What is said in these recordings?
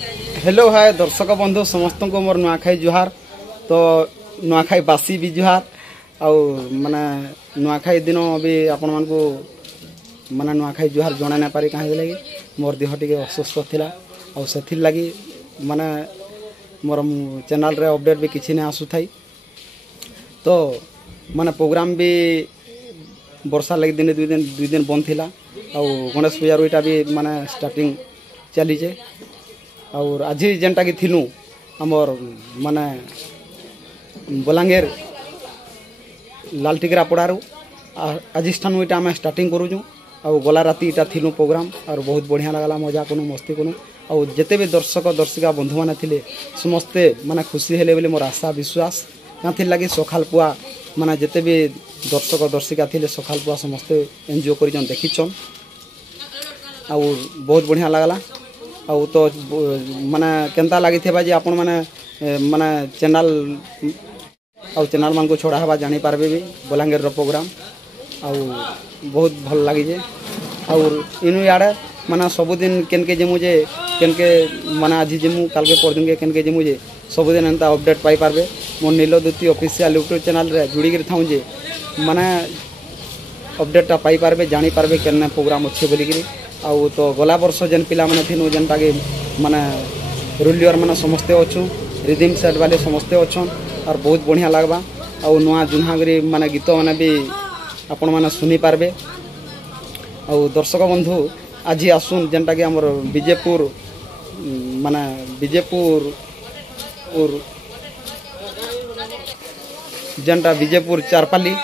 Hello hi दर्शक बंधु समस्त को मोर नुआखाई जुहार। तो नुआखाई बासी भी जुहार आउ माने नुआखाई दिन भी आपण मान को माने नुआखाई जुहार जणा ना पारी काहे लगी मोर देह टिके असुस्थ थिला आउ सेथिर लगी माने मोर चैनल रे अपडेट भी किछि ने आसु थाई। तो माने प्रोग्राम भी वर्षा लगी दिन दुई दिन बंद थिला आउ गणेश पूजा रोइटा भी माने स्टार्टिंग चली जे और आज जेनटा कि थिलु हमर माने बलांगीर लालटिगरा पड़ारू आज स्थान इटा आम स्टार्टिंग करूँ और गला राति इटा थिलु प्रोग्राम और बहुत बढ़िया लगला मजा कनु मस्ती कनु और जिते भी दर्शक दर्शिका बंधु मैंने थिले समस्ते माने खुशी हेले बोली मोर आशा विश्वास यहाँ लगी सखाल पुआ माने जिते भी दर्शक दर्शिका थिले सखाल पुआ समस्ते एंजॉय कर देखीछन और बहुत बढ़िया लगला। आउ तो माने केनता लगी जे आपण माने माने चैनल आउ चैनल मान को छोड़ा हवा जानी पारबे भी बलांगीर रो प्रोग्राम आउ बहुत भल लगी जे और इनु याडे माने सबुदिन केनके जेमु जे केनके माने आज जेमु काल के परदिन के केनके जेमु जे सबुदिन एंता अपडेट पाई पारबे मोर नीलदूती ऑफिशियल यूट्यूब चैनल रे जुड़ी गिर थाउ जे माने अपडेटटा पाई पारबे जानी पारबे केने प्रोग्राम अच्छे बोली गिरी आउ तो गला वर्ष जेन पिला माने थिनु जेनटा के माने रुलियर माने समस्ते अछु रिदिम सेट वाले समस्ते अछन और बहुत बढ़िया लागबा आउ नुआ जुन्हागरी माने गीत माने भी आपण माने सुनी पारबे। आउ दर्शक बंधु आज आसुन जेनटा के हमर विजयपुर माने विजयपुर और जेनटा विजयपुर चारपाली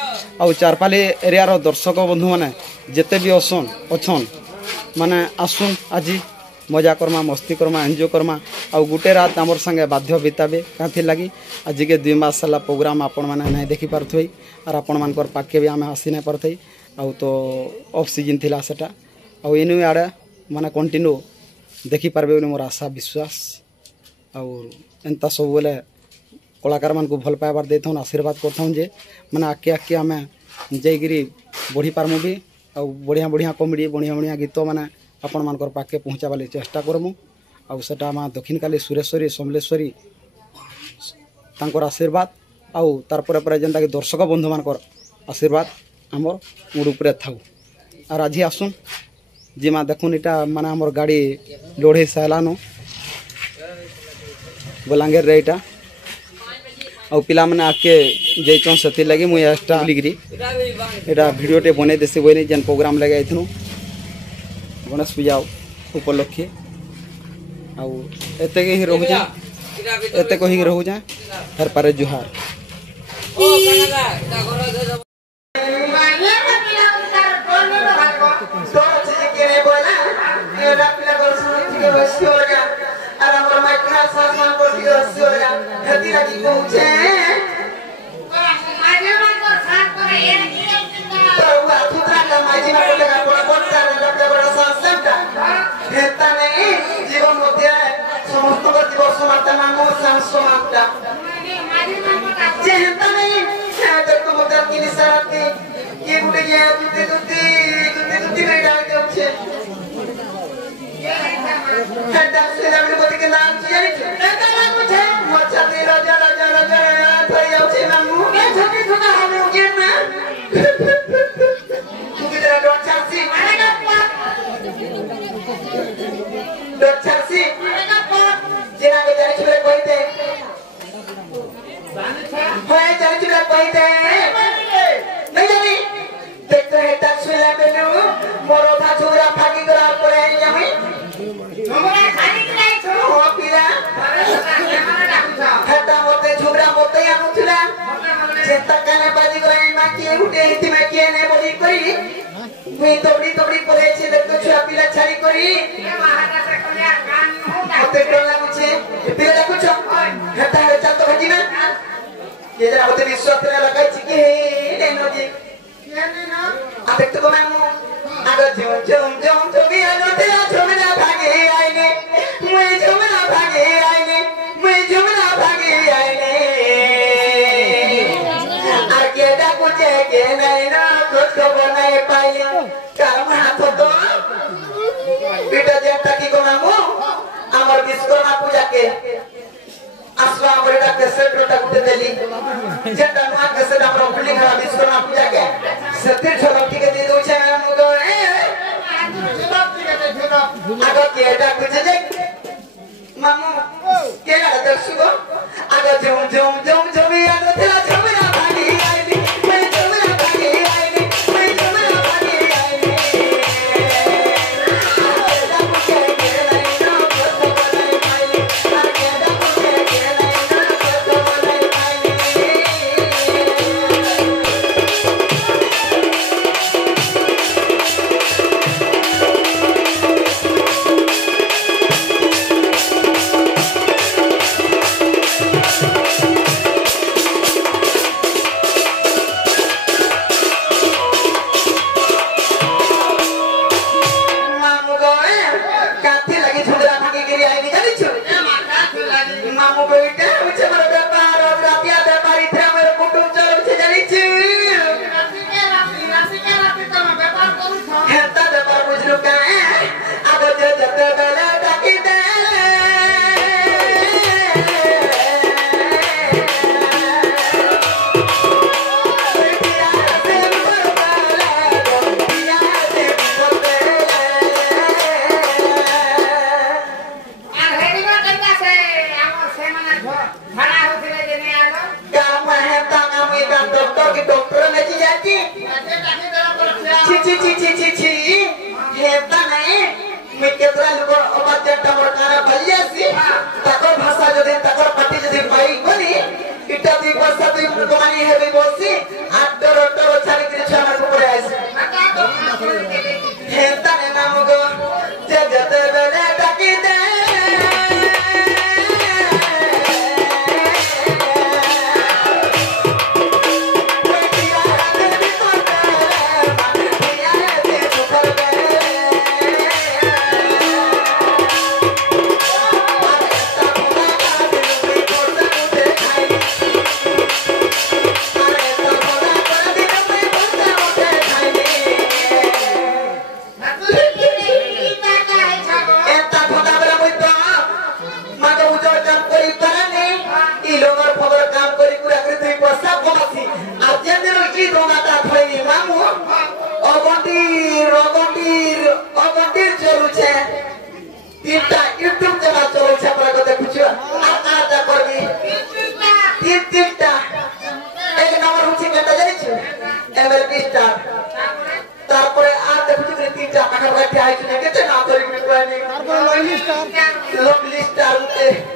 आउ चारपाली एरिया रो दर्शक बंधु माने जेते भी अछन माने आसुन आज मजा करमा मस्ती करमा एंजॉय करमा आउ गुटे रात आमर संगे बाध्य बिताबे काथि लगी आज के 2 मास साला प्रोग्राम आपण माने नहीं देखि पारथई और आपण मानकर पाके भी आमे आसी नहीं पारथई आउ तो ऑफ सीजन थिला सेटा आउ इनु आडे माने कंटिन्यू देखि पारबे बोली मोर आशा विश्वास और एंता सब बोले कलाकार मान को भल पाइबार देथन आशीर्वाद करथन जे माने आके आके आमे जयगिरी बढ़ी पारमु भी आउ बढ़िया बढ़िया कॉमेडी बढ़िया बढ़िया गीत माने आपण मानकर पाके पहुँचा वाले चेष्टा करमु आउ सेटा मा दक्षिण काली सुरेश्वरी समलेश्वरी तांकर आशीर्वाद आउ तार परे परे जेनटा कि दर्शक बंधु मानकर आशीर्वाद हमर मुड ऊपर थाउ और आज आसुन जिमा देखुन इटा माने हमर गाड़ी लोढ़े सालानो बलांगीर रे इटा आउ पिला माने आके जैचन सती लगी मुई एक्स्ट्रा लिगिरी एटा वीडियो टे बने देसी बने जेन प्रोग्राम लगे आइथनु गणेश पूजा उपलक्षे आउ एते के ही रहू जा एते को ही रहू जा हर पारे जुहार तोड़ी तोड़ी परे छे देखो छुआ पिला छाड़ी करी होते टोला मुझे पिला देखो छ हेता हे चल तो हजी ना ये जरा होते विश्वास तेरा लगाई छी के हे नो जी आ देख तो मैं आगे झुम तो भी आलो ते झुम ना भागे आईने मुझे झुम ना भागे आईने मुझे झुम ना भागे आईने आगे दा कुछ के नहीं ना कुछ को बनाए पाइले काम हाथ तो बेटा जेटा की कोना मो আমার বিশ্বকর্মা के आसवा बड़ीटा कैसेट रोटा गुटे देली जेटा नुआ कैसेट हमर ओपनिंग हला विश्वकर्मा पूजा के सती झलकी के दे दो छे मुगो आगो केटा कुछ जे मामू केला दर्शको आगो झुम झुम झुम झुमी आगो तेरा झुमरा बानी आईनी मैं झुमरा बानी आईनी मैं झुमरा बानी आईनी आगो पुके के लाइनो कोतो बनाई आईनी आगो पुके के लाइनो कोतो बनाई आईनी lovely star